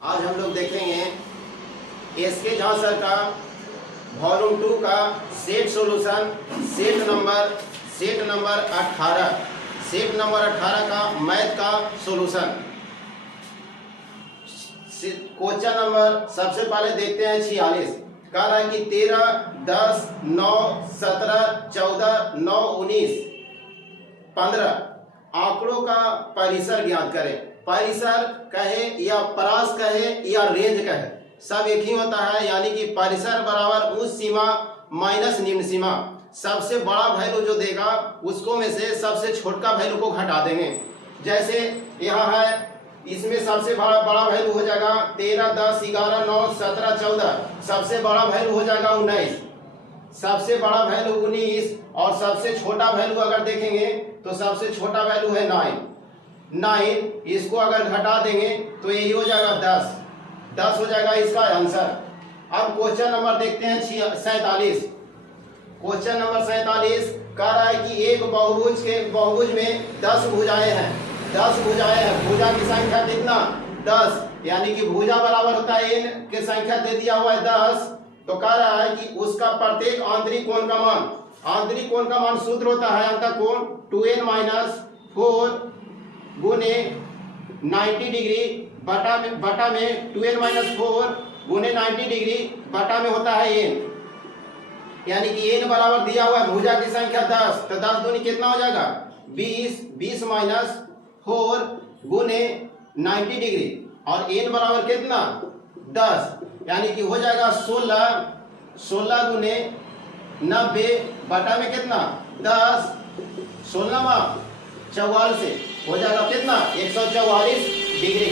आज हम लोग देखेंगे एसके झा सर का वॉल्यूम 2 का सेट सॉल्यूशन सेट नंबर 18 का मैथ का सॉल्यूशन। क्वेश्चन नंबर सबसे पहले देखते हैं 46। कह रहा है कि 13, 10, 9, 17, 14, 9, 19, 15 आंकड़ों का परिसर ज्ञात करें। परिसर कहे या परास कहे या रेंज कहे, सब एक ही होता है, यानी कि परिसर बराबर उस सीमा माइनस निम्न सीमा। सबसे बड़ा वैल्यू जो देगा उसको में से सबसे छोटा वैल्यू को घटा देंगे। जैसे यहाँ है, इसमें सबसे बड़ा वैल्यू हो जाएगा 13, 10, 11, 9, 17, 14। सबसे बड़ा वैल्यू हो जाएगा 19, सबसे बड़ा वैल्यू 19 और सबसे छोटा वैल्यू अगर देखेंगे तो सबसे छोटा वैल्यू है 9। इसको अगर घटा देंगे तो यही हो जाएगा 10 हो जाएगा इसका आंसर। अब क्वेश्चन नंबर देखते हैं 47। क्वेश्चन नंबर 47 कह रहा है कि एक बहुभुज में 10 भुजाएं हैं। 10 भुजाएं हैं, भुजा की संख्या कितना 10, यानी कि भुजा बराबर होता है n की संख्या दे दिया हुआ है 10। तो कह रहा है कि उसका प्रत्येक आंतरिक कोण का मान सूत्र होता है अंतः कोण 2n-4 गुने 90 डिग्री बटा में 2n-4 गुने 90 डिग्री बटा में होता है n, यानी कि n बराबर दिया हुआ है भुजा की संख्या 10। तो 10 दूनी कितना हो जाएगा 20-4 गुने 90 डिग्री और n बराबर कितना 10, यानी कि हो जाएगा 16 गुने 90 बटा में कितना 10, 16 44 हो जाएगा कितना 144 डिग्री।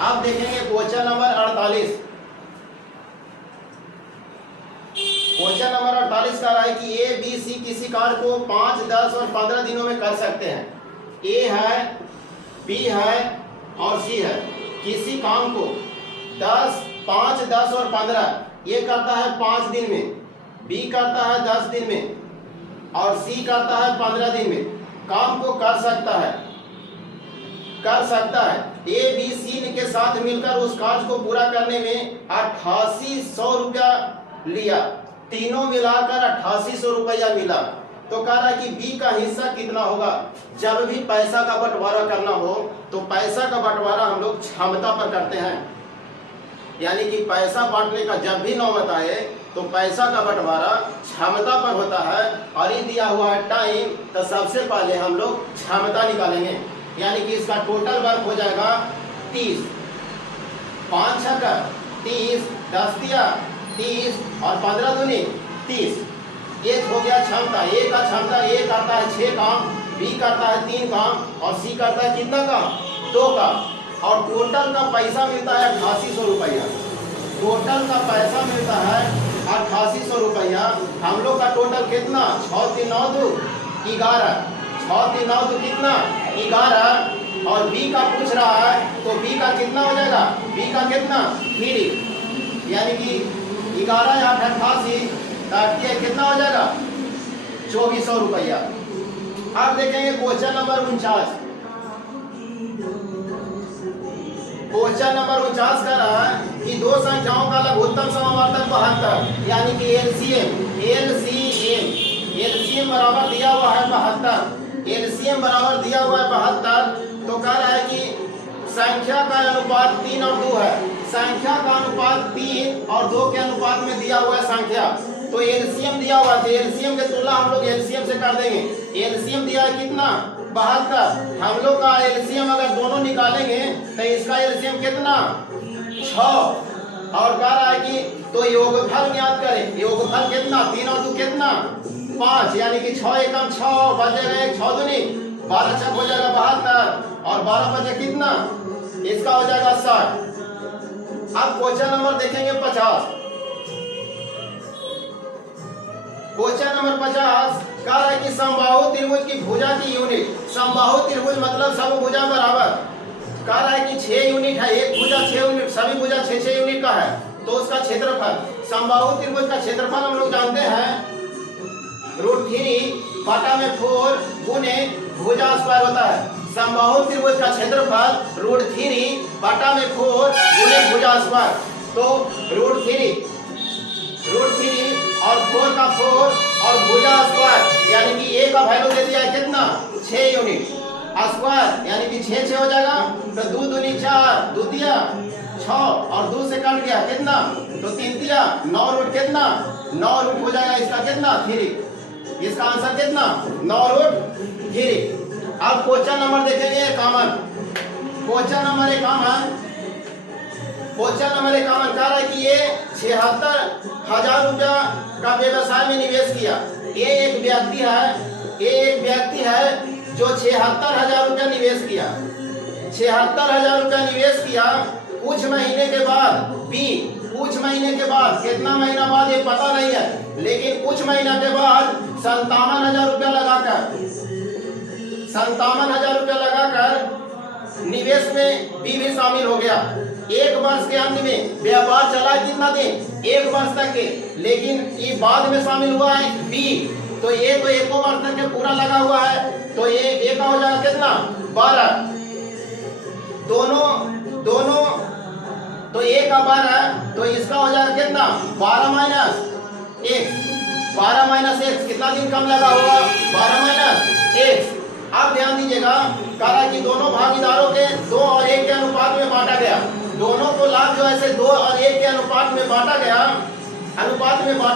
अब देखेंगे क्वेश्चन नंबर 48। क्वेश्चन नंबर 48 का रहा है कि ए बी सी किसी कार्य को 5, 10 और 15 दिनों में कर सकते हैं। ए है, बी है और सी है। किसी काम को 5, 10 और 15 ये करता है 5 दिन में, बी करता है 10 दिन में और सी करता है 15 दिन में। काम को कर सकता है ए बी सी के साथ मिलकर उस कार्य को पूरा करने में 8800 रुपया लिया। तीनों मिलाकर 8800 रुपया मिला। तो कह रहा है कि बी का हिस्सा कितना होगा। जब भी पैसा का बंटवारा करना हो तो पैसा का बंटवारा हम लोग क्षमता पर करते हैं, यानी कि पैसा बांटने का जब भी नौबत आए तो पैसा का बंटवारा क्षमता पर होता है। और ये दिया हुआ है टाइम, तो सबसे पहले हम लोग क्षमता निकालेंगे, यानी कि इसका टोटल वर्क हो जाएगा 30। 5 छक्का 30, 10 दिया 30 और 15 दूनी 30। एक हो गया क्षमता। ए का क्षमता, ए करता है 6 काम, बी करता है 3 काम और सी करता है कितना काम 2 काम। और टोटल का पैसा मिलता है 8800 रुपया। टोटल का पैसा मिलता है 8800 रुपया। हम लोग का टोटल कितना 6 3 9 2 11, 6 3 9 2 कितना 11। और बी का पूछ रहा है तो बी का कितना हो जाएगा, बी का कितना 3, यानी कि 11 या 88 कितना हो जाएगा 2400 रुपया। अब देखेंगे क्वेश्चन नंबर 49। क्वेश्चन नंबर 49 कर रहा है कि दो संख्याओं का लघुत्तम समावर्तक 72, यानी कि एलसीएम बराबर दिया हुआ है 72। एलसीएम बराबर दिया हुआ है 72। तो कह रहा है कि संख्या का अनुपात 3 और 2 है। संख्या का अनुपात 3 और 2 के अनुपात में दिया हुआ है संख्या। तो एलसीएम दिया हुआ है, एलसीएम की तुलना हम लोग एलसीएम से कर देंगे। एलसीएम दिया है कितना 72। हम लोग का एलसीएम अगर दोनों निकालेंगे तो इसका एलसीएम कितना 6। और कह रहा है कि तो योगफल ज्ञात करें। योगफल कितना 3 और 2 कितना 5, यानी कि 6 एकम 6 बचेगा 1, 6 दूनी 12 छक हो जाएगा 72 और 12 बचे कितना, इसका हो जाएगा 60। अब क्वेश्चन नंबर देखेंगे 50। क्वेश्चन नंबर 50 कह रहा है कि समबाहु त्रिभुज की भुजा की यूनिट। समबाहु त्रिभुज मतलब सब भुजा बराबर। कह रहा है कि 6 यूनिट है, एक भुजा 6 यूनिट, सभी भुजा 6 यूनिट का है। तो उसका क्षेत्रफल, समबाहु त्रिभुज का क्षेत्रफल हम लोग जानते हैं √3 बटा में 4 गुने भुजा स्क्वायर होता है। समबाहु त्रिभुज का क्षेत्रफल √3 बटा में 4 गुने स्क्वायर, तो √3 और 4 का 4 और भुजा स्क्वायर, यानी कि a का वैल्यू दे दिया है कितना 6 यूनिट स्क्वायर, यानी कि 6 हो जाएगा, तो 2 दूनी 4, द्वितीय 6 और 2 से कट गया कितना, तो 3 तिया 9 रूट कितना 9 रूट हो जाएगा इसका कितना 3, इसका आंसर कितना 9√3। अब क्वेश्चन नंबर देखेंगे कॉमन, क्वेश्चन नंबर 1 कॉमन कह रहा है कि ये 76,000 रुपया का व्यवसाय में निवेश किया। ये एक व्यक्ति है जो 76,000 रुपया निवेश किया, 76,000 रुपया निवेश किया। कुछ महीने के बाद कितना महीना बाद ये पता नहीं है, लेकिन कुछ महीना के बाद 57,000 रुपया लगाकर निवेश में बी भी शामिल हो गया। एक वर्ष के अंत में व्यापार चला कितना दिन, 1 वर्ष तक के, लेकिन ये बाद में शामिल हुआ है बी, तो ये तो 1 वर्ष तक के पूरा लगा हुआ है, तो ये ए का हो जाएगा कितना 12, दोनों तो ए का 12, तो इसका हो जाएगा कितना 12 माइनस x, कितना दिन कम लगा होगा 12 माइनस x। अब ध्यान दीजिएगा, कहा कि दोनों भागीदारों के 2 और 1 के अनुपात में बांटा गया, दोनों को लाभ जो ऐसे 2 और 1 के अनुपात में बांटा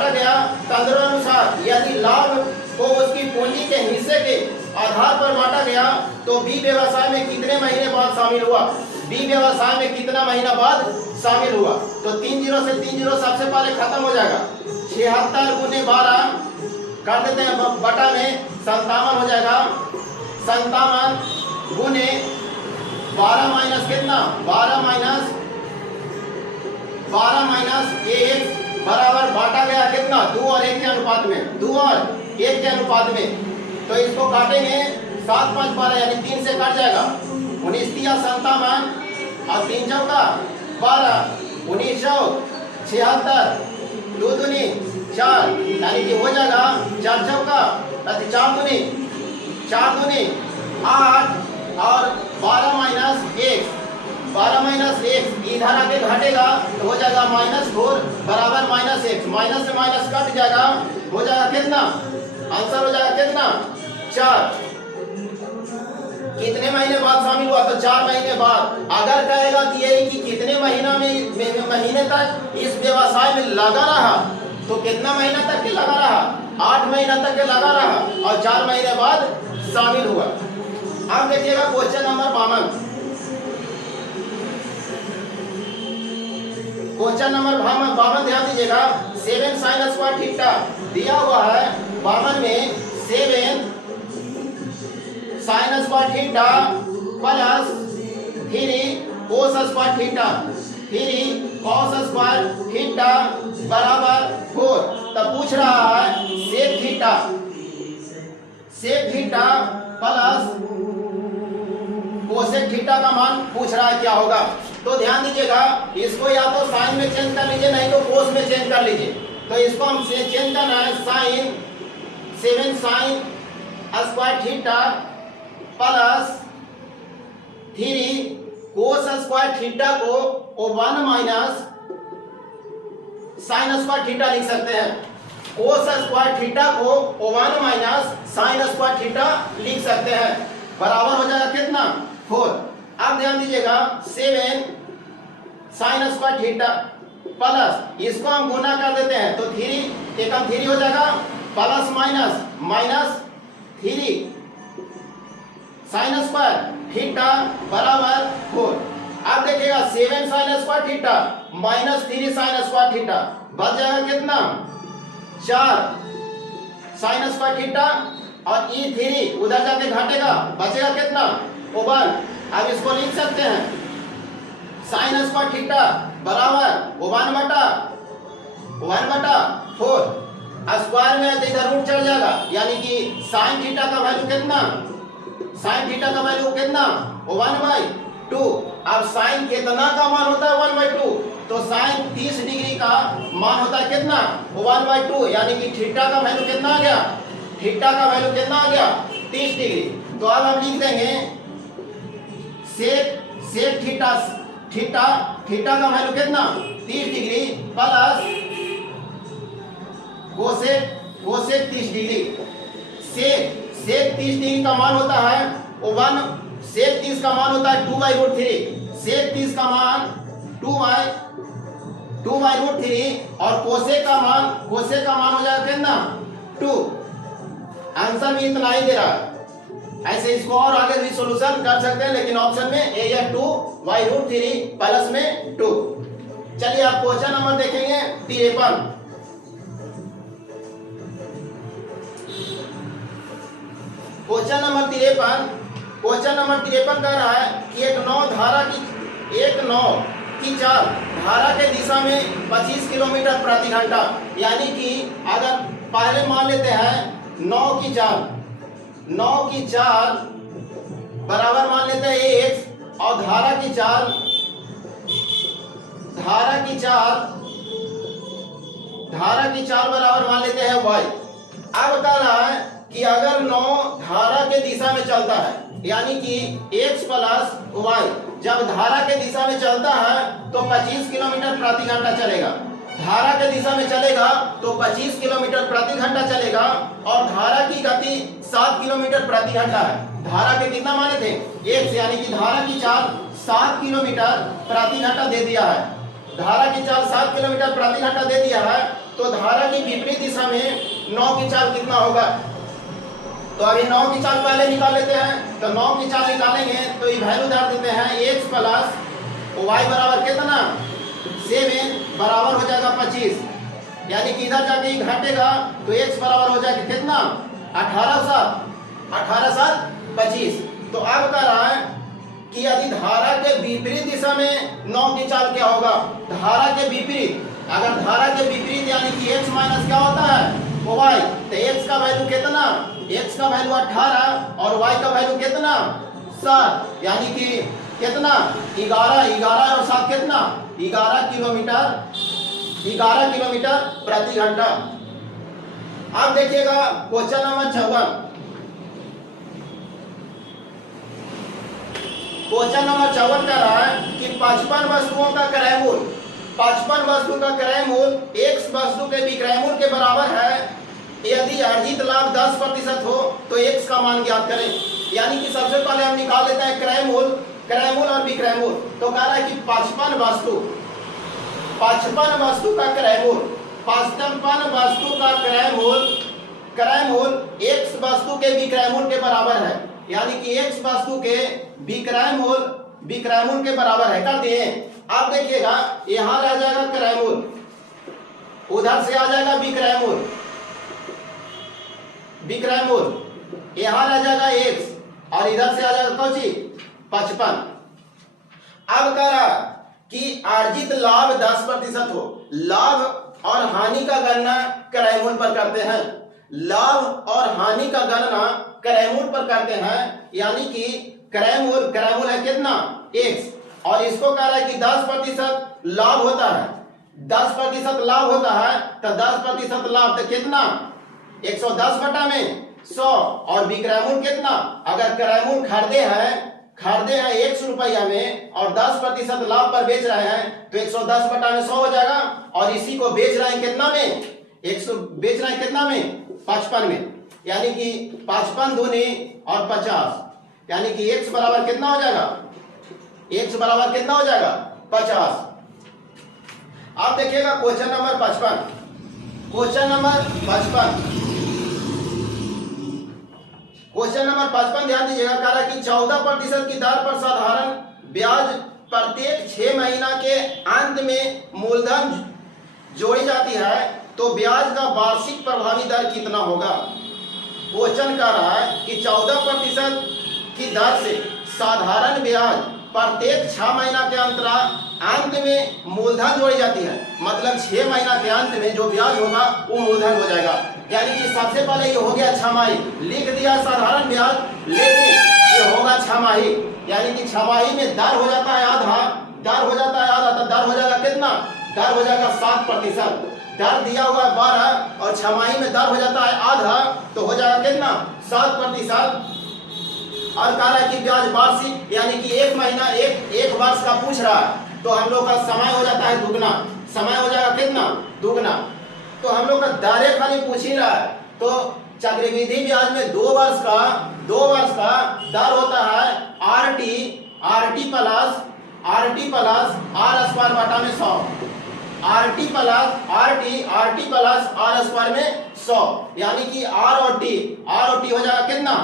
गया तदनुसार यदि लाभ को उसकी पूंजी के हिस्से के आधार पर बांटा गया, तो बी व्यवसाय में कितने महीने बाद शामिल हुआ, कितना महीना बाद शामिल हुआ। तो 3 0 से 3 0 सबसे पहले खत्म हो जाएगा, 76 गुने 12 कर देते हैं बटा में 57 हो जाएगा, 57 गुने 12 माइनस कितना 12 माइनस 1 बराबर बांटा गया कितना 2 और 1 के अनुपात में, तो इसको काटेंगे 7 5 12 यानी 3 से कट जाएगा, 19 तिया 57 और 3 चौका 12, 19 चौक 76, 2 दूनी 4, यानी कि हो जाएगा 4 चौका 4 दूनी 8 और 12 माइनस 1 इधर आके घटेगा तो हो जाएगा -4 बराबर -x, माइनस से माइनस कट जाएगा, हो जाएगा कितना, आंसर हो जाएगा कितना 4। कितने महीने बाद शामिल हुआ, तो 4 महीने बाद। अगर कहेगा कि यही कि कितने महीने तक इस व्यवसाय में लगा रहा, तो कितना महीना तक के लगा रहा 8 महीना तक के लगा रहा और 4 महीने बाद शामिल हुआ। अब देखिएगा क्वेश्चन नंबर 52, ध्यान दीजिएगा, 7 sin स्क्वायर थीटा दिया हुआ है 52 में, 7 sin square theta plus 3 cos square theta बराबर 4। तब पूछ रहा है sec theta plus cosec theta का मान पूछ रहा है क्या होगा। तो ध्यान दीजिएगा, इसको या तो साइन में चेंज कर लीजिए, नहीं तो कोस में चेंज कर लीजिए। तो इसको हम चेंज करना है, 7 sin square theta plus 3 cos square theta को 1 माइनस साइन स्क्वायर थीटा लिख सकते हैं, कोस स्क्वायर थीटा को 1 माइनस साइन स्क्वायर थीटा लिख सकते हैं, बराबर हो जाएगा कितना 4। अब ध्यान दीजिएगा, 7 sin स्क्वायर थीटा प्लस इसको हम गुना कर देते हैं, तो 3 हो जाएगा, plus minus 3 sin square theta बराबर 4। अब देखिएगा 7 sin square theta minus 3 sin square theta बच जाएगा कितना 4 sin स्क्वायर थीटा, और ये 3 उधर जाके घटेगा, बचेगा कितना 1। अब इसको लिख सकते हैं, sin स्क्वायर थीटा बराबर 1 बटा 4, स्क्वायर में इधर रूट चढ़ जाएगा, यानी कि sin थीटा का वैल्यू कितना 1/2। अब sin कितना का मान होता है 1/2, तो sin 30 डिग्री का मान होता है कितना 1/2, यानी कि थीटा का वैल्यू कितना आ गया 30 डिग्री। तो अब हम लिख देंगे सेक थीटा, थीटा का वैल्यू कितना 30 degree plus cosec, cosec 30 degree. Sec, sec 30 degree का मान होता है 1, सेक 30 का मान होता है 2/√3, सेक 30 का मान 2/√3 और कोसेक का मान, कोसेक का मान हो जाएगा कितना 2। आंसर भी इतना ही दे रहा है। ऐसे इसको और आगे भी सॉल्यूशन कर सकते हैं, लेकिन ऑप्शन में ए या 2/√3 प्लस में 2। चलिए आप क्वेश्चन नंबर देखेंगे 53। क्वेश्चन नंबर 53, क्वेश्चन नंबर 53 कह रहा है कि एक नौ की चाल धारा के दिशा में 25 किलोमीटर प्रति घंटा, यानी कि अगर पहले मान लेते हैं नौ की चाल बराबर मान लेते हैं x और धारा की चाल बराबर मान लेते हैं y। अब कह रहा है कि अगर नौ धारा के दिशा में चलता है, यानी कि x प्लस y जब धारा के दिशा में चलता है तो 25 किलोमीटर प्रति घंटा चलेगा। धारा के दिशा में चलेगा तो 25 किलोमीटर प्रति घंटा चलेगा और धारा की गति 7 किलोमीटर प्रति घंटा है। धारा के कितना माने थे x, यानी कि धारा की चाल 7 किलोमीटर प्रति घंटा दे दिया है। धारा की चाल 7 किलोमीटर प्रति घंटा दे दिया है, तो धारा की विपरीत दिशा में 9 की चाल कितना होगा। तो अभी 9 की चाल पहले निकाल लेते हैं। तो 9 की चाल निकालेंगे तो ये वैल्यू डाल देते हैं x प्लस y बराबर कितना 7 बराबर हो जाएगा 25, यानी कि इधर जाके घटेगा तो x बराबर हो जाएगा कितना 18 7 25। तो अब कह रहा है कि यदि धारा के विपरीत दिशा में 9 की चाल क्या होगा। धारा के विपरीत, अगर धारा के विपरीत यानी कि x माइनस क्या होता है y, तो x का वैल्यू कितना, x का वैल्यू 18 और y का वैल्यू कितना 7, यानी कि कितना 11 और 7 कितना 11 किलोमीटर प्रति घंटा। अब देखिएगा क्वेश्चन नंबर 54। क्वेश्चन नंबर 54 कह रहा है कि 55 वस्तुओं का क्रय मूल्य, 55 वस्तु का क्रय मूल्य x वस्तु के विक्रय मूल्य के बराबर है। यदि अर्जित लाभ 10% हो तो x का मान ज्ञात करें। यानी कि सबसे पहले हम निकाल लेते हैं क्रय मूल्य और विक्रय मूल्य। तो कह रहा है कि 55 वस्तु का क्रय मूल्य, 55 वस्तु का क्रय मूल्य x वस्तु के विक्रय मूल्य के बराबर है। यानी कि x वस्तु के विक्रय मूल्य के बराबर है। कर दिए। अब देखिएगा यहां रह जाएगा क्रय मूल्य, उधर से आ जाएगा विक्रय मूल्य, यहां रह जाएगा x और इधर से आ जाएगा कौची 55। अब कह रहा कि अर्जित लाभ 10% हो। लाभ और हानि का गणना क्रय मूल्य पर करते हैं। लाभ और हानि का गणना क्रय मूल्य पर करते हैं, यानी कि क्रय मूल्य है कितना x और इसको कह रहा है कि 10% लाभ होता है, 10% लाभ होता है। तो 10% लाभ तो कितना 110 बटा में 100 और विक्रय मूल्य कितना, अगर क्रय मूल्य खरीदे हैं 100 रुपया में और 10% लाभ पर बेच रहे हैं तो 110 बटा में 100 हो जाएगा। और इसी को बेच रहे हैं कितना में 100, बेच रहे हैं कितना में 55 में, यानी कि 55 दूनी और 50, यानी कि x बराबर कितना हो जाएगा, x बराबर कितना हो जाएगा 50। आप देखिएगा क्वेश्चन नंबर 55। क्वेश्चन नंबर 55 ध्यान दीजिएगा। कह रहा है कि 14% की दर पर साधारण ब्याज प्रत्येक 6 महीना के अंत में मूलधन जोड़ी जाती है, तो ब्याज का वार्षिक प्रभावी दर कितना होगा। क्वेश्चन कह रहा है कि 14% की दर से साधारण ब्याज प्रत्येक 6 महीना के अंत में मूलधन जोड़ी जाती है, मतलब 6 महीना के अंत में जो ब्याज होगा वो मूलधन हो जाएगा। यानी कि सबसे पहले ये हो गया छमाही, लिख दिया साधारण ब्याज, लेकिन ये होगा छमाही, यानी कि छमाही में दर हो जाता है आधा, तो दर हो जाएगा कितना, दर हो जाएगा 7%। दर दिया हुआ है 12 और छमाही में दर हो जाता है आधा, तो हो जाएगा कितना 7%। और कह रहा है कि ब्याज वार्षिक यानी कि एक महीना एक वर्ष का पूछ रहा है, तो हम लोग का समय हो जाता है दुगना, समय हो जाएगा कितना, दुगना। तो हम लोग का दरें खाली पूछ ही रहा है, तो चक्रवृद्धि ब्याज में 2 वर्ष का दर होता है आरटी प्लस आर स्क्वायर बटा में 100, आरटी प्लस आर स्क्वायर में 100, यानी कि आर और टी हो जाएगा कितना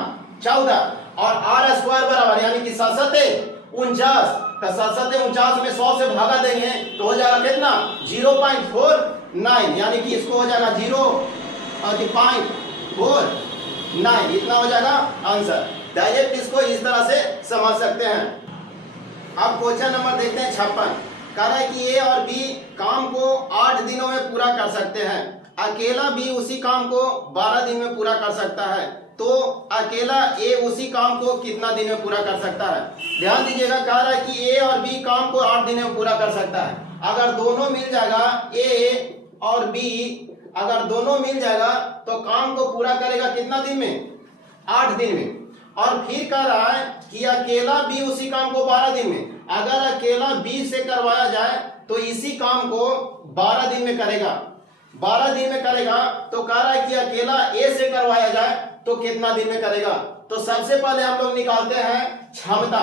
14, और आर स्क्वायर बराबर यानी कि 749, तो 749 में 100 से भागा देंगे तो हो जाएगा कितना 0.49, यानी कि इसको हो जाएगा 0.49, इतना हो जाएगा आंसर। डायरेक्ट इसको इस तरह से समझ सकते हैं। अब क्वेश्चन नंबर देखते हैं 56। कह रहा है कि ए और बी काम को 8 दिनों में पूरा कर सकते हैं, अकेला बी उसी काम को 12 दिन में पूरा कर सकता है, तो अकेला ए उसी काम को कितना दिन में पूरा कर सकता है। ध्यान दीजिएगा, कह रहा है कि ए और बी काम को 8 दिन में पूरा कर सकता है। अगर दोनों मिल जाएगा, ए और बी अगर दोनों मिल जाएगा तो काम को पूरा करेगा कितना दिन में, 8 दिन में। और फिर कह रहा है कि अकेला बी उसी काम को 12 दिन में। अगर अकेला बी से करवाया जाए तो इसी काम को 12 दिन में करेगा, 12 दिन में करेगा। तो कह रहा है कि अकेला ए से करवाया जाए तो कितना दिन में करेगा। तो सबसे पहले हम लोग निकालते हैं क्षमता,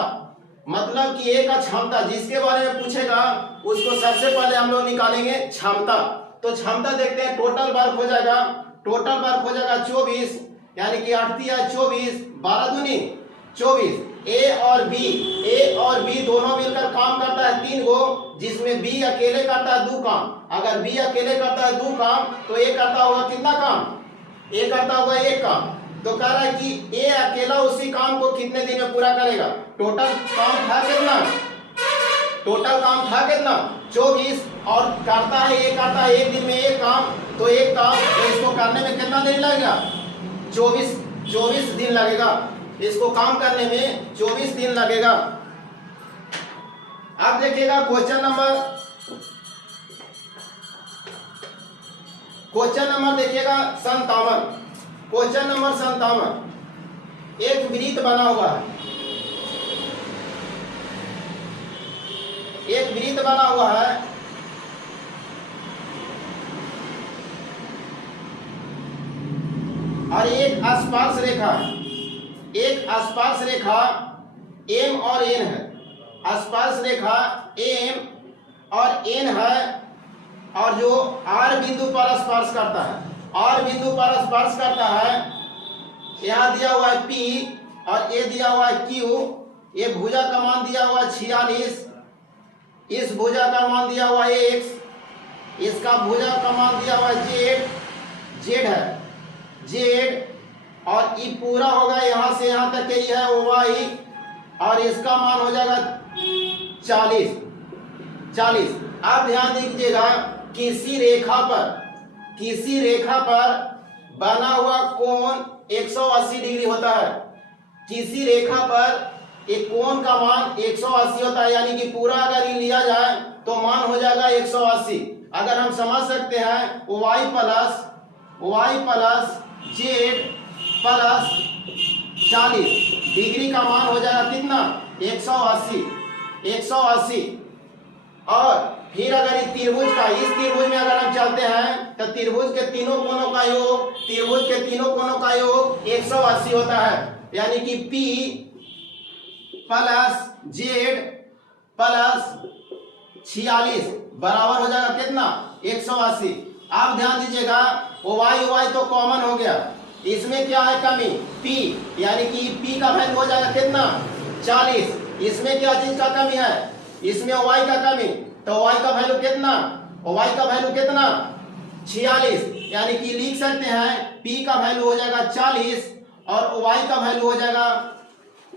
मतलब कि ए का क्षमता जिसके बारे में पूछेगा उसको सबसे पहले हम लोग निकालेंगे क्षमता। तो क्षमता देखते हैं, टोटल वर्क हो जाएगा 24, यानी कि 8 या 24, 12 दूनी 24। ए और बी दोनों मिलकर काम करता है 3 गो, जिसमें बी अकेले करता है 2 काम। अगर बी अकेले करता है 2 काम तो ए करता होगा कितना काम, ए करता होगा 1 काम। तो कह रहा है कि ए अकेला उसी काम को कितने दिन में पूरा करेगा। टोटल काम था कितना 24, और करता है एक दिन में 1 काम, तो 1 काम तो इसको करने में कितना दिन लगेगा, 24 दिन लगेगा। इसको काम करने में 24 दिन लगेगा। अब देखिएगा क्वेश्चन नंबर देखिएगा 57। क्वेश्चन नंबर 57, एक वृत्त बना हुआ है, और एक स्पर्श रेखा एम और एन है, स्पर्श रेखा एम और एन है, और जो आर बिंदु पर स्पर्श करता है, यहाँ दिया हुआ है पी और ये दिया हुआ है क्यू। ये भुजा का मान दिया हुआ है 46, इस भुजा का मान दिया हुआ है एक्स, इसका भुजा का मान दिया हुआ है जेड, और ये पूरा होगा यहाँ से यहाँ तक ये है वाई, और इसका मान हो जाएगा 40। आप ध्यान दीजिएगा, किसी रेखा पर बना हुआ कोण 180 डिग्री होता है। किसी रेखा पर एक कोण का मान 180 होता है, यानी कि पूरा अगर ये लिया जाए तो मान हो जाएगा 180। अगर हम समझ सकते हैं y plus Z plus 40 degree का मान हो जाएगा कितना 180। और फिर अगर इस त्रिभुज में अगर हम चलते हैं तो त्रिभुज के तीनों कोणों का योग 180 होता है, यानी कि P प्लस जेड प्लस 46 बराबर हो जाएगा कितना 180। आप ध्यान दीजिएगा, y तो कॉमन हो गया, इसमें क्या है कमी P, यानी कि P का वैल्यू हो जाएगा कितना 40। इसमें क्या चीज का कमी है, इसमें y का कमी, तो y का वैल्यू कितना 46, यानी कि लिख सकते हैं P का वैल्यू हो जाएगा 40 और y का वैल्यू हो जाएगा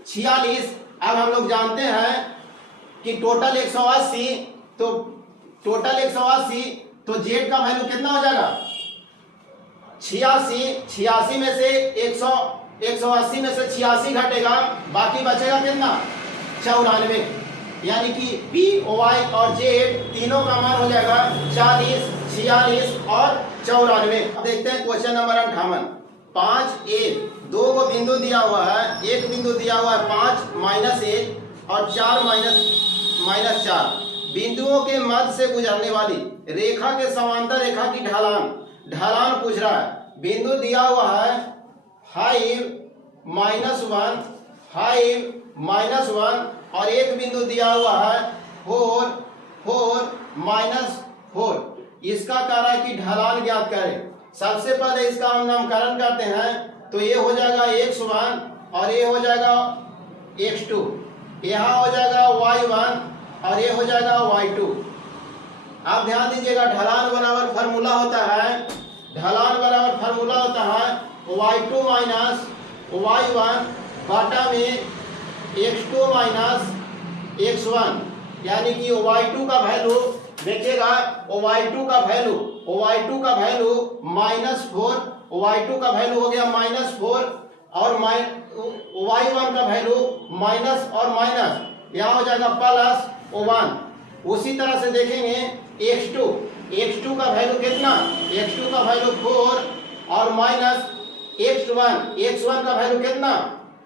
46। अब हम लोग जानते हैं कि टोटल 180, तो z का वैल्यू कितना हो जाएगा 86 में से 180 में से 86 घटेगा, बाकी बचेगा कितना 94, यानी कि P, Y और Z तीनों का मान हो जाएगा 40, 46 और 94। देखते हैं क्वेश्चन नंबर 58। 5A दो को बिंदु दिया हुआ है, एक बिंदु दिया हुआ है 5 माइनस 1 और 4 माइनस 4। बिंदुओं के मध्य से गुजरने वाली रेखा के समांतर रेखा की ढलान पूछ रहा है। बिंदु दिया हुआ है 5 -1, 5 -1 और एक बिंदु दिया हुआ है 4 -4। इसका कह रहा है कि ढलान ज्ञात करें। सबसे पहले इसका हम नामकरण करते हैं, तो ये हो जाएगा x1 और ये हो जाएगा x2, यहाँ हो जाएगा y1 और ये हो जाएगा y2। आप ध्यान दीजिएगा, ढलान बराबर फार्मूला होता है, y2 माइनस y1 बाटा में x2 माइनस x1, यानी कि y2 का वैल्यू देखिएगा, y2 का वैल्यू -4, y2 का वैल्यू हो गया -4 और y1 का वैल्यू माइनस और माइनस, यहाँ हो जाएगा +1। उसी तरह से देखेंगे x2 का वैल्यू कितना, x2 का वैल्यू 4 और माइनस x1 का वैल्यू कितना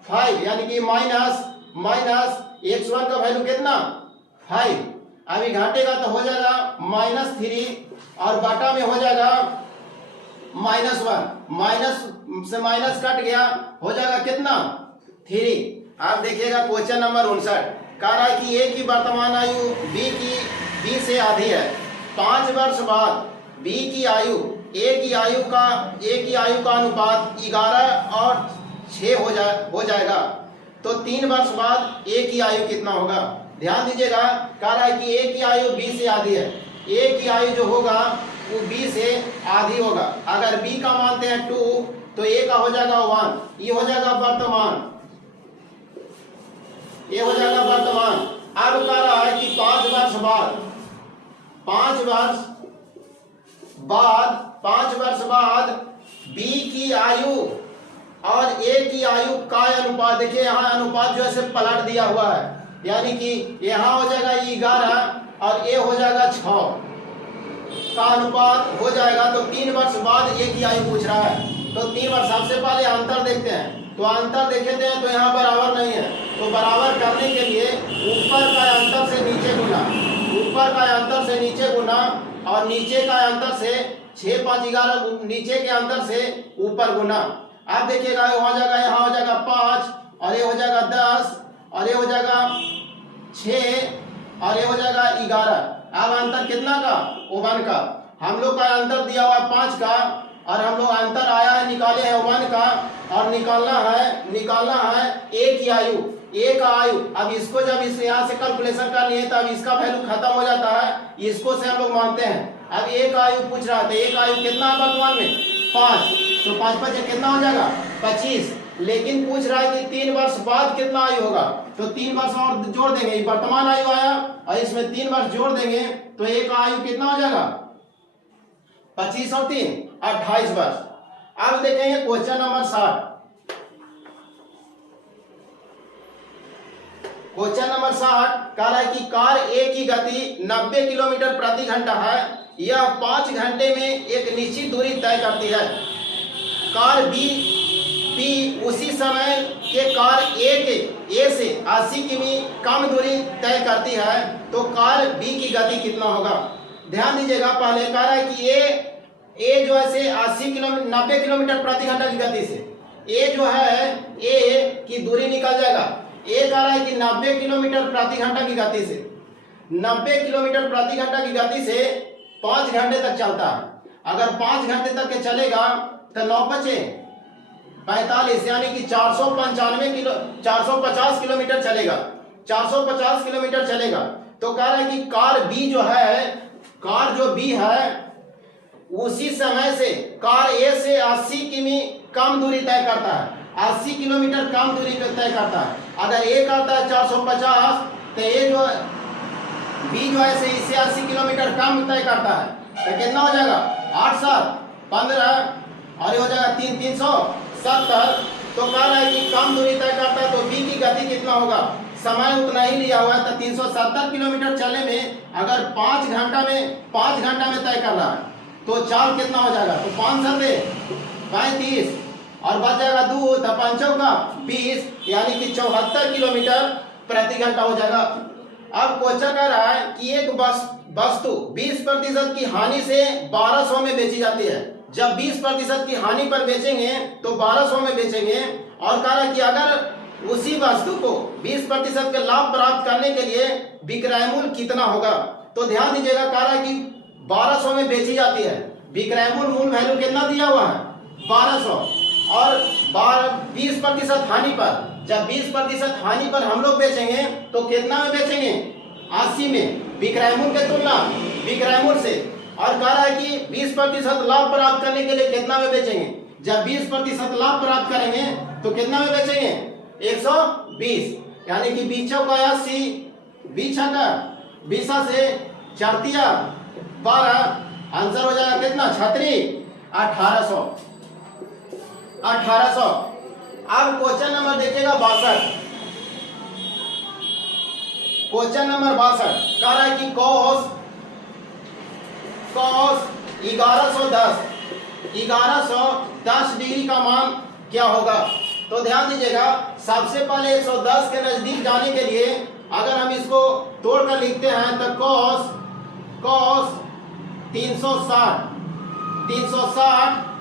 5, यानी कि माइनस x1 का वैल्यू कितना 5। अभी घाटेगा तो हो जाएगा -3 और बाटा में हो जाएगा -1, माइनस से माइनस कट गया, हो जाएगा कितना 3। आप देखिएगा क्वेश्चन नंबर 59 कह रहा है कि ए की वर्तमान आयु बी से आधी है। 5 वर्ष बाद बी की आयु ए की आयु का अनुपात 11 और 6 हो जाएगा, तो 3 वर्ष बाद ए की आयु कितना होगा। ध्यान दीजिएगा, कह रहा है कि ए की आयु बी से आधी है, ए की आयु जो होगा वो बी से आधी होगा। अगर बी का मानते हैं 2 तो ए का हो जाएगा 1, ये हो जाएगा वर्तमान, ये हो जाएगा वर्तमान। अब कह रहा है कि 5 वर्ष बाद बी की आयु और ए की आयु का अनुपात, देखिए यहाँ अनुपात जो है पलट दिया हुआ है, यानी कि यहाँ हो जाएगा 11 और ए हो जाएगा 6 का अनुपात हो जाएगा। तो 3 वर्ष बाद ए की आयु पूछ रहा है, तो 3 वर्ष। सबसे पहले अंतर देखते हैं, तो अंतर देखे थे तो यहाँ बराबर नहीं है, तो बराबर करने के लिए ऊपर का अंतर से नीचे गुना, और नीचे का अंतर से 6 5 11 नीचे के अंतर से ऊपर गुना। आप देखिएगा हो जाएगा, यहाँ हो जाएगा 5 और ये हो जाएगा 10 और ये हो जाएगा 6 और ये हो जाएगा 11। अब अंतर कितना का 1 का, हम लोग का अंतर दिया हुआ 5 का और हम लोग अंतर आया है निकाले हैं 1 का, और निकालना है ए की आयु, ए का आयु। अब इसको जब इस यहाँ से कैलकुलेशन करनी है तब इसका वैल्यू खत्म हो जाता है, इसको से हम लोग मानते हैं। अब ए का आयु पूछ रहा था, ए का आयु कितना है वर्तमान में 5, तो 5 5 कितना हो जाएगा 25। लेकिन पूछ रहा है कि 3 वर्ष बाद कितना आयु होगा, तो 3 वर्ष और जोड़ देंगे, वर्तमान आयु आया और इसमें 3 वर्ष जोड़ देंगे तो ए का आयु कितना हो जाएगा 25 और 3 28 वर्ष। अब देखेंगे क्वेश्चन नंबर 60। क्वेश्चन नंबर 60 कह रहा है कि कार ए की गति 90 किलोमीटर प्रति घंटा है, यह 5 घंटे में एक निश्चित दूरी तय करती है। कार बी उसी समय के कार ए से 80 किमी कम दूरी तय करती है, तो कार बी की गति कितना होगा। ध्यान दीजिएगा, पहले कह रहा है कि ए जो है से 90 किलोमीटर प्रति घंटा की गति से ए जो है ए की दूरी निकल जाएगा। ए कह रहा है कि 90 किलोमीटर प्रति घंटा की गति से 90 किलोमीटर प्रति घंटा की गति से 5 घंटे तक चलता है। अगर 5 घंटे तक के चलेगा तो 9 बचे 45, यानी कि 450 किलोमीटर चलेगा, 450 किलोमीटर चलेगा। तो कह रहा है कि कार जो बी है उसी समय से कार ए से 80 किमी कम दूरी तय करता है, 80 किलोमीटर कम दूरी तय करता है। अगर ए करता है 450 तो ए जो बी जो है से इससे 80 किलोमीटर कम तय करता है, तो कितना हो जाएगा 8 7 15 और ये हो जाएगा 3 370। तो कह रहा है कि कम दूरी तय करता है, तो बी की गति कितना होगा, समय उतना ही लिया हुआ है, तो 370 किलोमीटर चलने में अगर 5 घंटा में तय कर रहा है तो चाल कितना हो जाएगा, तो 5 7 35 और बच जाएगा 2 तो 5 का 20, यानी कि 74 किलोमीटर प्रति घंटा हो जाएगा। अब क्वेश्चन कह रहा है कि एक वस्तु 20% की हानि से 1200 में बेची जाती है। जब 20% की हानि पर बेचेंगे तो 1200 में बेचेंगे, और कह रहा है कि अगर उसी वस्तु को 20% के लाभ प्राप्त करने के लिए विक्रय मूल्य कितना होगा। तो ध्यान दीजिएगा, कह रहा है कि 1200 में बेची जाती है, विक्रय मूल्य वैल्यू कितना दिया हुआ है 1200, और 20% हानि पर, जब 20% हानि पर हम लोग बेचेंगे तो कितना में बेचेंगे 80 में, विक्रय मूल्य के तुलना विक्रय मूल्य से। और कह रहा है कि 20% लाभ प्राप्त करने के लिए कितना में बेचेंगे, जब 20% लाभ प्राप्त करेंगे तो कितना में बेचेंगे 120, यानी कि 20 का 80, 20 का 20 से 4 12, आंसर हो जाएगा कितना 1800। अब क्वेश्चन नंबर देखिएगा 62। क्वेश्चन नंबर 62 कह रहा है कि cos 1110 डिग्री का मान क्या होगा। तो ध्यान दीजिएगा, सबसे पहले 110 के नजदीक जाने के लिए अगर हम इसको तोड़कर लिखते हैं तो cos 360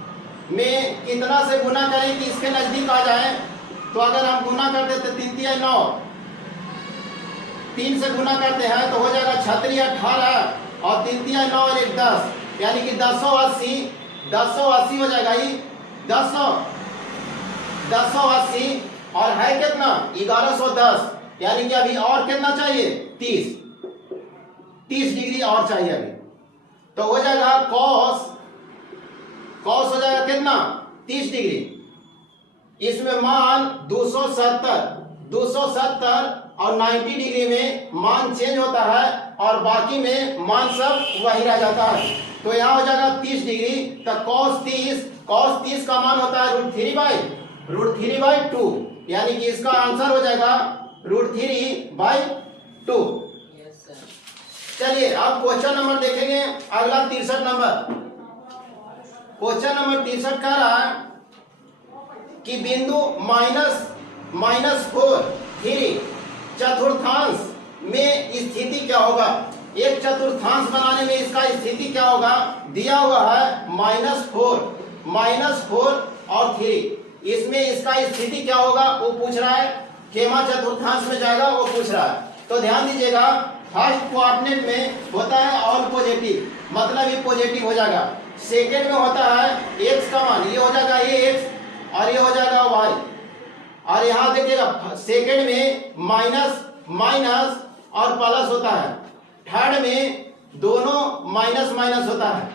में कितना से गुना करें कि इसके नजदीक आ जाए। तो अगर हम गुना करते तो 3 तिया 9, 3 से गुना करते हैं तो हो जाएगा 36 18, और 3 तिया 9 और 1 10, यानी कि 1080 हो जाएगा। ये 1080 और है कितना 1110, यानी कि अभी और कितना चाहिए 30 डिग्री और चाहिए अभी। तो हो जाएगा cos हो जाएगा कितना 30 डिग्री। इसमें मान 270 और 90 डिग्री में मान चेंज होता है, और बाकी में मान सब वही रह जाता है। तो यहाँ हो जाएगा 30 डिग्री। तो cos 30 का मान होता है √3/2, यानी कि इसका आंसर हो जाएगा √3/2। चलिए अब क्वेश्चन नंबर देखेंगे, अगला 63 नंबर। क्वेश्चन नंबर 63 कह रहा है कि बिंदु -4 3 चतुर्थांश में स्थिति क्या होगा। एक चतुर्थांश बनाने में इसका स्थिति क्या होगा, दिया हुआ है -4 और 3, इसमें इसका स्थिति क्या होगा वो पूछ रहा है। केमा चतुर्थांश में जाएगा वो पूछ रहा है। तो ध्यान दीजिएगा, फर्स्ट कोऑर्डिनेट में होता है ऑल पॉजिटिव, मतलब ये पॉजिटिव हो जाएगा। सेकेंड में होता है x का मान, ये हो जाएगा x और ये हो जाएगा y। और यहाँ देखिएगा सेकेंड में माइनस और प्लस होता है, थर्ड में दोनों माइनस होता है,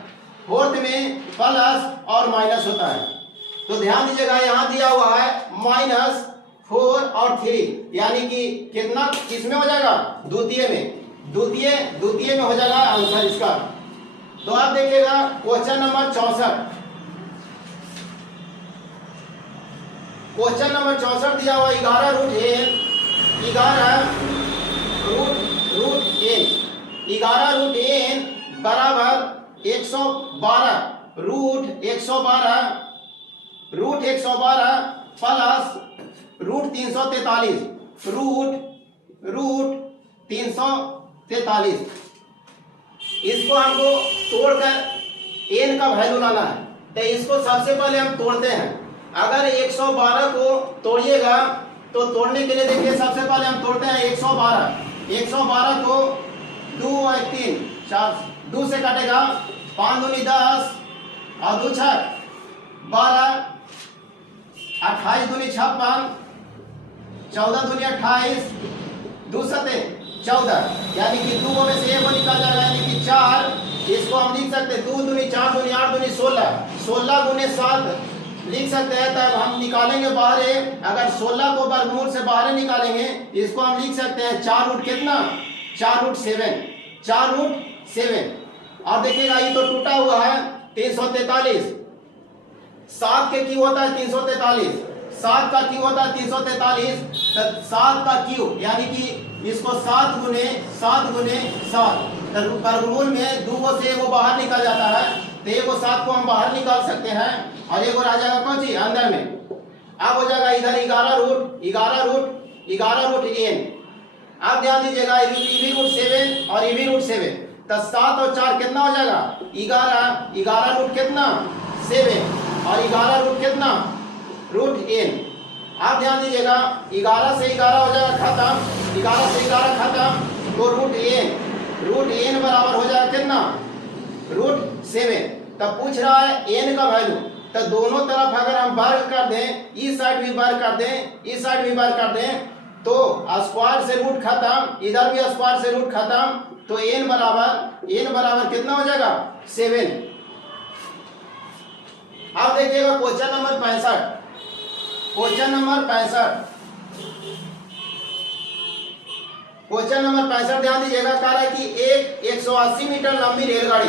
फोर्थ में प्लस और माइनस होता है। तो ध्यान दीजिएगा, यहाँ दिया हुआ है -4 और 3, यानी कि कितना किसमें हो जाएगा द्वितीय में हो जाएगा आंसर इसका। तो आप देखिएगा क्वेश्चन नंबर 64। क्वेश्चन नंबर 64 दिया हुआ 11 √n बराबर 112 √112 प्लस √343 √343। इसको हमको तोड़कर n का वैल्यू लाना है। तो इसको सबसे पहले हम तोड़ते हैं। अगर 112 को तोड़िएगा तो तोड़ने के लिए देखिए, सबसे पहले हम तोड़ते हैं 112 को 2 और 3 4 2 से काटेगा, 5 दूनी 10 और 2 6 12, 28 दूनी 56, 14 दूनी 28, 2 7 14, यानी कि 2 में से 1 निकाल जाएगा, यानी कि 4। इसको हम लिख सकते हैं 2 दूनी 4 दूनी 8 दूनी 16, 16 गुने 7 लिख सकते हैं। तब हम निकालेंगे बाहर, अगर 16 को वर्गमूल से बाहर निकालेंगे इसको हम लिख सकते हैं 4 रूट कितना 4 रूट 7। और देखिएगा ये तो टूटा हुआ है 343, 7 के क्यू होता है 343, 7 का क्यू होता है 343, 7 का क्यू यानी कि इसको 7 गुने 7 वर्गमूल में 2 से वो बाहर निकल जाता है। तो तो एगो 7 को हम बाहर निकाल सकते हैं और एगो रह जाएगा कौन सी अंदर में। अब हो जाएगा इधर 11 रूट n। अब ध्यान दीजिएगा EV रूट 7 और EV रूट 7, तो 7 और 4 कितना हो जाएगा 11 रूट कितना 7 और 11 रूट कितना रूट n। आप ध्यान दीजिएगा 11 से 11 हो जाएगा खत्म, 11 से 11 खत्म, तो रूट n बराबर हो जाएगा कितना रूट 7। तब पूछ रहा है n का वैल्यू, तो दोनों तरफ अगर हम वर्ग कर दें, इस साइड भी वर्ग कर दें, इस साइड भी वर्ग कर दें, तो स्क्वायर से रूट खत्म, इधर भी स्क्वायर से रूट खत्म, तो n बराबर कितना हो जाएगा 7। अब देखिएगा क्वेश्चन नंबर 65। क्वेश्चन नंबर 65 ध्यान दीजिएगा, कह रहा है कि एक 180 मीटर लंबी रेलगाड़ी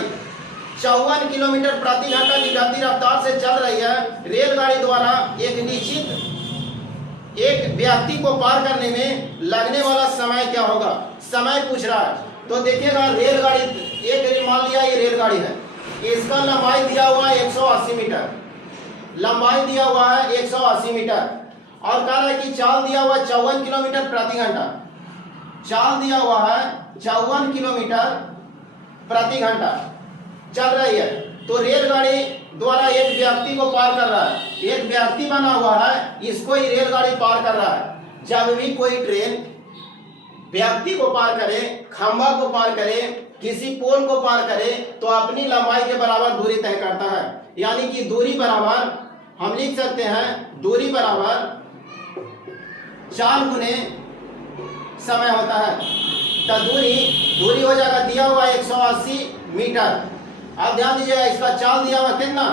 54 किलोमीटर प्रति घंटा की गति रफ्तार से चल रही है। रेलगाड़ी द्वारा एक निश्चित एक व्यक्ति को पार करने में लगने वाला समय क्या होगा, समय पूछ रहा है। तो देखिएगा रेलगाड़ी, एक मान लिया ये रेलगाड़ी है, इसका लंबाई दिया हुआ है 180 मीटर, लंबाई दिया हुआ है 180 मीटर, और कह रहा है कि चाल दिया हुआ है 54 किलोमीटर प्रति घंटा, चाल दिया हुआ है 54 किलोमीटर प्रति घंटा चल रही है। तो रेलगाड़ी द्वारा एक व्यक्ति को पार कर रहा है, एक व्यक्ति बना हुआ है, इसको ही रेलगाड़ी पार कर रहा है। जब भी कोई ट्रेन व्यक्ति को पार करे, खंभा को पार करे, किसी पोल को पार करे, तो अपनी लंबाई के बराबर दूरी तय करता है। यानी कि दूरी बराबर हम लिख सकते हैं, दूरी बराबर 4 गुने समय होता है। तो दूरी हो जाएगा दिया हुआ 180 मीटर। अब ध्यान दीजिएगा इसका चाल दिया हुआ कितना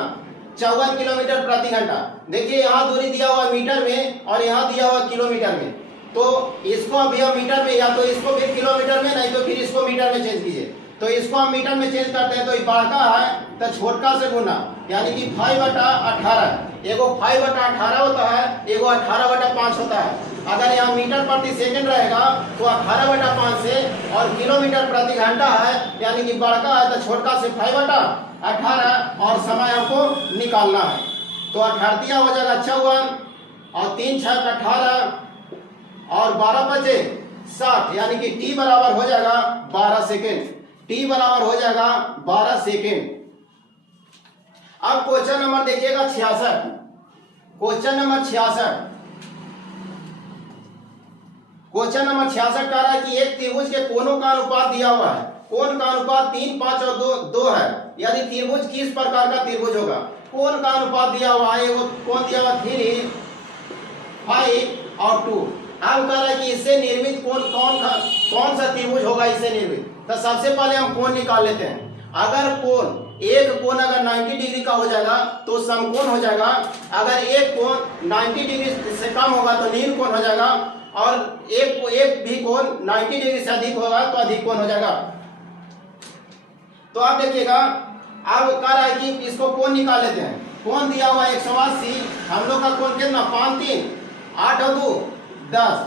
54 किलोमीटर प्रति घंटा। देखिए यहाँ दूरी दिया हुआ मीटर में और यहाँ दिया हुआ किलोमीटर में, तो इसको अभी हम मीटर में, या तो इसको फिर किलोमीटर में, नहीं तो फिर इसको मीटर में चेंज कीजिए। तो इसको हम मीटर में चेंज करते हैं, तो ये बड़का है तो छोटका से गुना, यानी कि 5/18, एगो 5/18 होता है, एगो 18/5 होता है। अगर यहाँ मीटर प्रति सेकंड रहेगा तो 18/5 से, और किलोमीटर प्रति घंटा है यानी कि बड़का है तो छोटका से 5/18, और समय हमको निकालना है। तो 18 हो जाएगा 54, और 3 6 18, और 12 बचे 60, यानी कि t बराबर हो जाएगा 12 सेकेंड, t बराबर हो जाएगा 12 सेकेंड। अब क्वेश्चन नंबर देखिएगा 66। क्वेश्चन नंबर 66 कह रहा है कि एक त्रिभुज के कोणों का अनुपात दिया हुआ है। कोण का अनुपात 3, 5 और 2 है। यदि त्रिभुज किस प्रकार का त्रिभुज होगा, कोण का अनुपात दिया हुआ है, वो कोण दिया हुआ 3, 5 और 2। अब कह रहा है कि इससे निर्मित कोण कौन सा त्रिभुज होगा इससे निर्मित। तो सबसे पहले हम कोण निकाल लेते हैं। अगर एक कोण अगर 90 डिग्री का हो जाएगा तो समकोण हो जाएगा। अगर एक कोण 90 डिग्री से कम होगा तो नील कोण हो जाएगा, और एक भी कोण 90 डिग्री से अधिक होगा तो अधिक कोण हो जाएगा। तो आप देखिएगा, अब कह रहा है कि इसको कोण निकाल लेते हैं। कोण दिया हुआ 180, हम लोग का कोण कितना 5 3 8 और 2 10,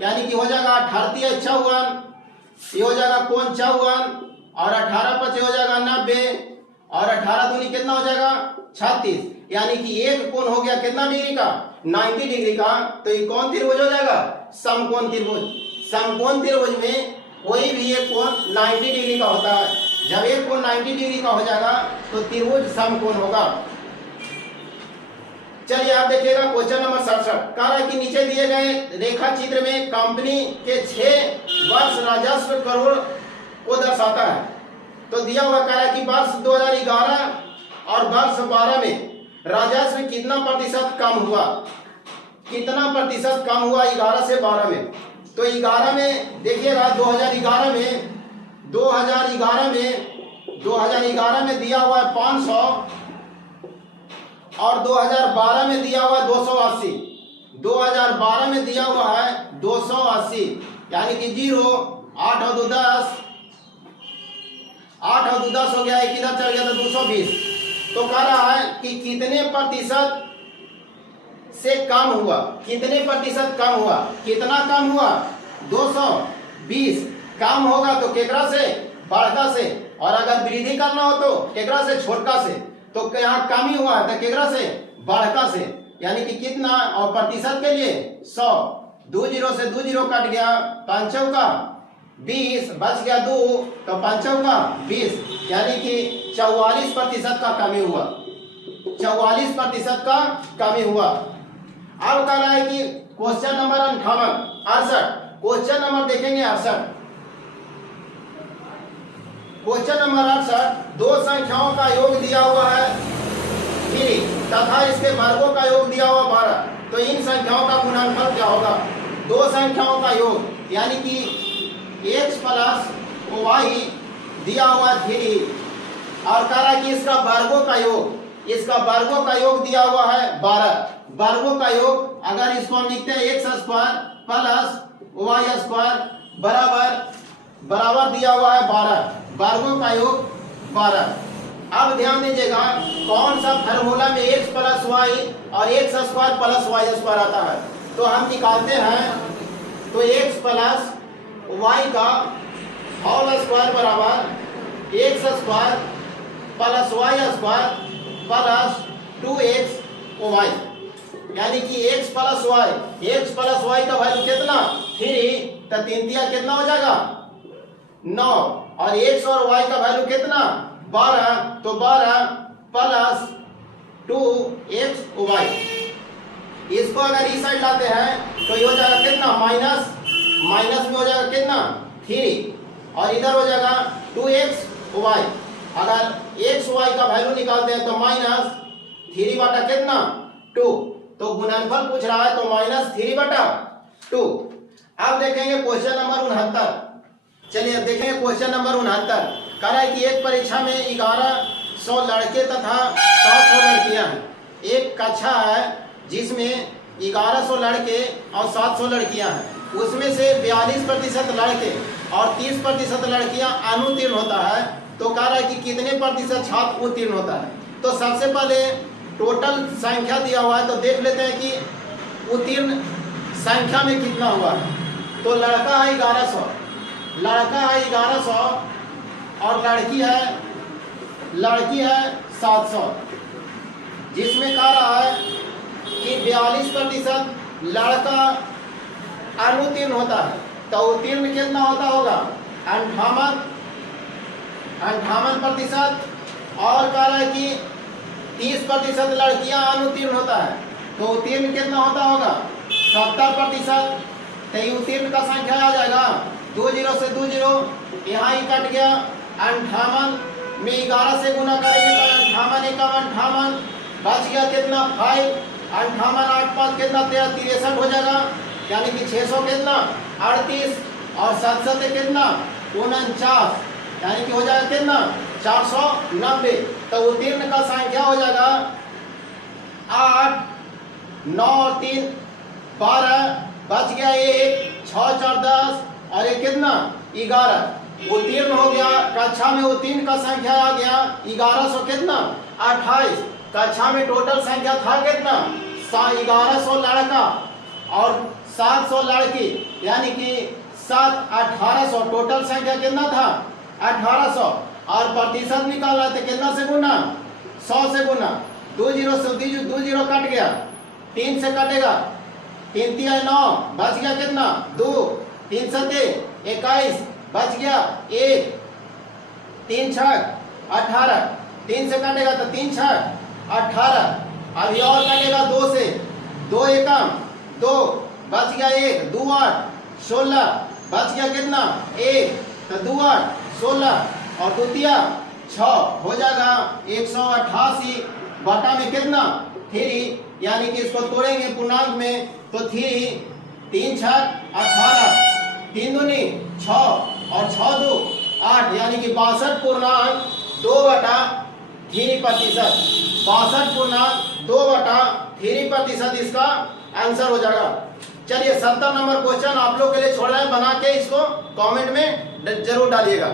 यानी कि हो जाएगा 18 54, ये हो जाएगा कोण 54, और 18 5 हो जाएगा 90, और 18 दूनी कितना हो जाएगा 36, यानी कि एक कोण हो गया कितना डिग्री का 90 डिग्री का। तो ये कौन त्रिभुज हो जाएगा समकोण त्रिभुज। समकोण त्रिभुज में कोई भी एक कोण 90 डिग्री का होता है। जब एक कोण 90 डिग्री का हो जाएगा तो त्रिभुज समकोण होगा। चलिए आप देखिएगा क्वेश्चन नंबर 67 कह रहा है कि नीचे दिए गए रेखा चित्र में कंपनी के 6 वर्ष राजस्व करोड़ को दर्शाता है। तो दिया हुआ कह रहा है कि वर्ष 2011 और वर्ष 12 में राजस्व कितना प्रतिशत कम हुआ, कितना प्रतिशत कम हुआ 11 से 12 में। तो 11 में देखिएगा 2011 में दिया हुआ है 500, और 2012 में दिया हुआ है 280। 2012 में दिया हुआ है 280, यानी कि 0 8 और 2 10, 8 और 2 10 हो गया, एक इधर चल गया तो 220। तो कह रहा है कि कितने प्रतिशत से कम हुआ, कितने प्रतिशत कम हुआ, कितना कम हुआ 220। कम होगा तो केकरा से, बड़का से, और अगर वृद्धि करना हो तो केकरा से, छोटका से। तो यहाँ कमी हुआ है तो केकरा से, बड़का से, यानी कि कितना, और प्रतिशत के लिए 100। 2 जीरो से 2 जीरो कट गया, 5 चौका 20, बच गया 2, तो 5 चौका 20, यानी कि 44% का कमी हुआ, 44% का कमी हुआ। अब कह रहा है कि क्वेश्चन नंबर 68, क्वेश्चन नंबर देखेंगे 68। क्वेश्चन नंबर 68, दो संख्याओं का योग दिया हुआ है 3 तथा इसके वर्गों का योग दिया हुआ 12, तो इन संख्याओं का गुणनफल क्या होगा। दो संख्याओं का योग यानी कि x प्लस y दिया हुआ 3 और कह रहा है कि इसका वर्गों का योग, इसका वर्गों का योग दिया हुआ है 12। वर्गों का योग अगर इसको हम लिखते हैं x square plus y square बराबर दिया हुआ है 12, वर्गों का योग 12। अब ध्यान दीजिएगा कौन सा फार्मूला में x प्लस वाई और x square plus y square आता है, तो हम निकालते हैं। तो x प्लस वाई का होल स्क्वायर बराबर x square plus y square plus 2xy, यानी कि x प्लस वाई का वैल्यू कितना 3, तो 3 दिया कितना हो जाएगा 9, और x और y का वैल्यू कितना 12, तो 12 प्लस 2xy। इसको अगर इस साइड लाते हैं तो ये हो जाएगा कितना माइनस में हो जाएगा कितना 3, और इधर हो जाएगा 2xy। अगर xy का वैल्यू निकालते हैं तो -3 बटा कितना 2, तो गुणनफल पूछ रहा है तो -3 बटा 2। अब देखेंगे क्वेश्चन नंबर 69। चलिए अब देखेंगे क्वेश्चन नंबर 69। कह रहा है कि एक परीक्षा में 1100 लड़के तथा 700 लड़कियां हैं। एक कक्षा है जिसमें 1100 लड़के और 700 लड़कियां हैं, उसमें से 42% लड़के और 30% लड़कियां अनुत्तीर्ण होता है, तो कह रहा है कि कितने प्रतिशत छात्र उत्तीर्ण होता है। तो सबसे पहले टोटल संख्या दिया हुआ है, तो देख लेते हैं कि उत्तीर्ण संख्या में कितना हुआ है। तो लड़का है 1100 और लड़की है 700, जिसमें कह रहा है कि 42% लड़का अनुत्तीर्ण होता है, तो उत्तीर्ण कितना होता होगा 58%, और कह रहा है कि 30% लड़कियां अनुत्तीर्ण होता है, तो उत्तीर्ण कितना होता होगा 70%। तो ये उत्तीर्ण का संख्या आ जाएगा 2 जीरो से 2 जीरो, यहाँ ही कट गया 58 में 11 से गुना करेंगे तो 58 बच गया कितना 5, 58 8 5 कितना 63 हो जाएगा, यानी कि 600 कितना 38 और 700 कितना 49, यानी कि हो जाएगा कितना 490। तो उत्तीर्ण का संख्या हो जाएगा 8 9 और 3 12, बच गया 1 6 4 10 और ये कितना 11। उत्तीर्ण हो गया, कक्षा में उत्तीर्ण का संख्या आ गया 1100 कितना 28। कक्षा में टोटल संख्या था कितना 1100 लड़का और 700 लड़की, यानी कि 7 1800, टोटल संख्या कितना था 1800। और प्रतिशत निकालना था कितना से गुना 100 से गुना, 2 जीरो से 2 जीरो कट गया, 3 से कटेगा 3 3 9, बच गया कितना 2, 3 7 21, बच गया 1, 3 6 18, 3 से कटेगा तो 3 6 18, अभी और कटेगा 2 से, 2 1 2, बच गया 1, 2 8 16, बच गया कितना 1, तो 2 8 16 और 2 3 6 हो जाएगा 188 बटा में कितना 3, यानी कि इसको तोड़ेंगे पूर्णांक में तो 3 3 6 18, 3 दूनी 6 और 6 2 8, यानी कि 62.2/3%, 62.2/3% इसका आंसर हो जाएगा। चलिए 70 नंबर क्वेश्चन आप लोग के लिए छोड़ रहे हैं, बना के इसको कमेंट में जरूर डालिएगा।